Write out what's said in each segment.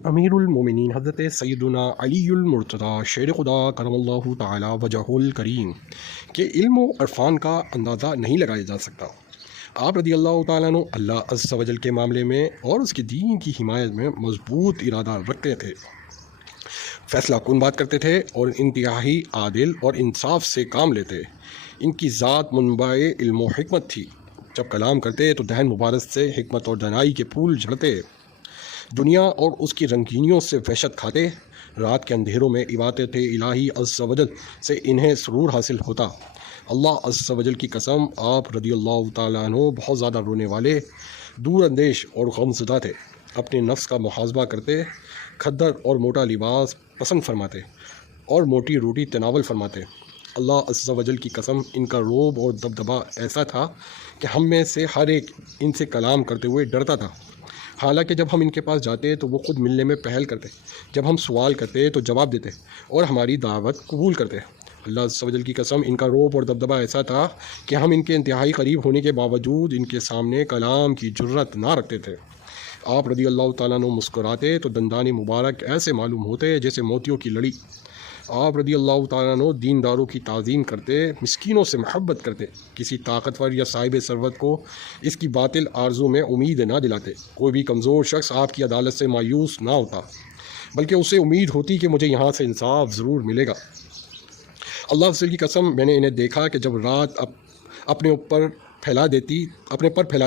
امیر المومنین حضرت سیدنا علی المرتضیٰ شیر خدا کرم اللہ تعالی وجہ الکریم کے علم و عرفان کا اندازہ نہیں لگایا جا سکتا۔ آپ رضی اللہ تعالیٰ عنہ اللہ عز و جل کے معاملے میں اور اس کے دین کی حمایت میں مضبوط ارادہ رکھتے تھے، فیصلہ کن بات کرتے تھے اور انتہائی عادل اور انصاف سے کام لیتے۔ ان کی ذات منبع علم و حکمت تھی، جب کلام کرتے تو دہن مبارک سے حکمت اور دانائی کے پھول جھڑتے، دنیا اور اس کی رنگینیوں سے وحشت کھاتے، رات کے اندھیروں میں عبادت الہی عز و جل سے انہیں سرور حاصل ہوتا۔ اللہ عز و جل کی قسم، آپ رضی اللہ تعالیٰ عنہ بہت زیادہ رونے والے، دور اندیش اور غم زدہ تھے، اپنے نفس کا محاسبہ کرتے، کھدر اور موٹا لباس پسند فرماتے اور موٹی روٹی تناول فرماتے۔ اللہ عز و جل کی قسم، ان کا روب اور دبدبہ ایسا تھا کہ ہم میں سے ہر ایک ان سے کلام کرتے ہوئے ڈرتا تھا، حالانکہ جب ہم ان کے پاس جاتے تو وہ خود ملنے میں پہل کرتے، جب ہم سوال کرتے تو جواب دیتے اور ہماری دعوت قبول کرتے۔ اللہ عز و جل کی قسم، ان کا روب اور دبدبہ ایسا تھا کہ ہم ان کے انتہائی قریب ہونے کے باوجود ان کے سامنے کلام کی جرت نہ رکھتے تھے۔ آپ رضی اللہ تعالیٰ عنہ مسکراتے تو دندان مبارک ایسے معلوم ہوتے جیسے موتیوں کی لڑی۔ آپ رضی اللہ تعالیٰ عنہ دینداروں کی تعظیم کرتے، مسکینوں سے محبت کرتے، کسی طاقتور یا صاحب ثروت کو اس کی باطل آرزو میں امید نہ دلاتے۔ کوئی بھی کمزور شخص آپ کی عدالت سے مایوس نہ ہوتا، بلکہ اسے امید ہوتی کہ مجھے یہاں سے انصاف ضرور ملے گا۔ اللہ عز و جل کی قسم، میں نے انہیں دیکھا کہ جب رات اپنے پر پھیلا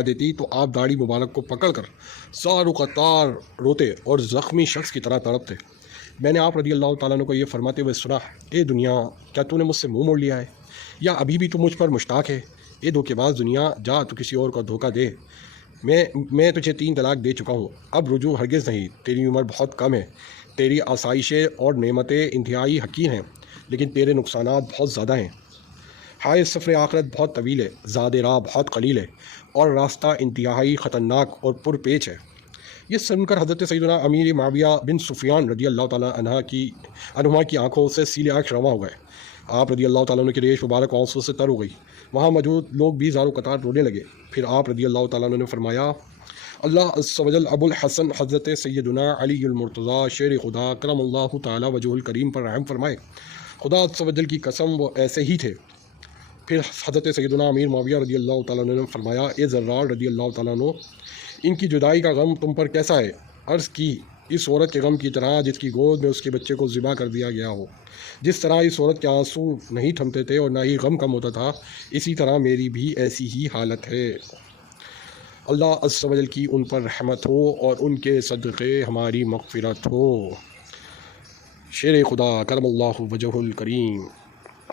دیتی تو آپ داڑھی مبارک کو پکڑ کر زار و قطار روتے اور زخمی شخص کی طرح تڑپتے۔ میں نے آپ رضی اللہ تعالیٰ عنہ کو یہ فرماتے ہوئے سنا، اے دنیا، کیا تو نے مجھ سے منہ موڑ لیا ہے، یا ابھی بھی تو مجھ پر مشتاق ہے؟ اے دھوکے باز دنیا، جا تو کسی اور کو دھوکہ دے۔ میں تجھے 3 طلاق دے چکا ہوں، اب رجوع ہرگز نہیں۔ تیری عمر بہت کم ہے، تیری آسائشیں اور نعمتیں انتہائی حقیر ہیں، لیکن تیرے نقصانات بہت زیادہ ہیں۔ ہائے، سفر آخرت بہت طویل ہے، زاد راہ بہت قلیل ہے، اور راستہ انتہائی خطرناک اور پرپیچ ہے۔ یہ سن کر حضرت سیدنا امیر معاویہ بن سفیان رضی اللہ تعالیٰ عنہ کی آنکھوں سے سیل آنکھ رواں ہو گئے۔ آپ رضی اللہ تعالیٰ عنہ کی ریش مبارک آنسوں سے تر ہو گئی، وہاں موجود لوگ بھی زار و قطار رونے لگے۔ پھر آپ رضی اللہ تعالیٰ عنہ نے فرمایا، اللہ عز و جل ابو الحسن حضرت سیدنا علی المرتضیٰ شیر خدا کرم اللہ تعالی وجہ الکریم پر رحم فرمائے۔ خدا عز و جل کی قسم، وہ ایسے ہی تھے۔ پھر حضرت سیدنا امیر معاویہ رضی اللہ تعالیٰ عنہ نے فرمایا، اے زرار رضی اللہ تعالیٰ عنہ، ان کی جدائی کا غم تم پر کیسا ہے؟ عرض کی، اس عورت کے غم کی طرح جس کی گود میں اس کے بچے کو ذبح کر دیا گیا ہو۔ جس طرح اس عورت کے آنسو نہیں تھمتے تھے اور نہ ہی غم کم ہوتا تھا، اسی طرح میری بھی ایسی ہی حالت ہے۔ اللہ عز و جل کی ان پر رحمت ہو اور ان کے صدقے ہماری مغفرت ہو۔ شیر خدا کرم اللہ وجہ الکریم،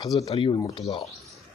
حضرت علی المرتضیٰ۔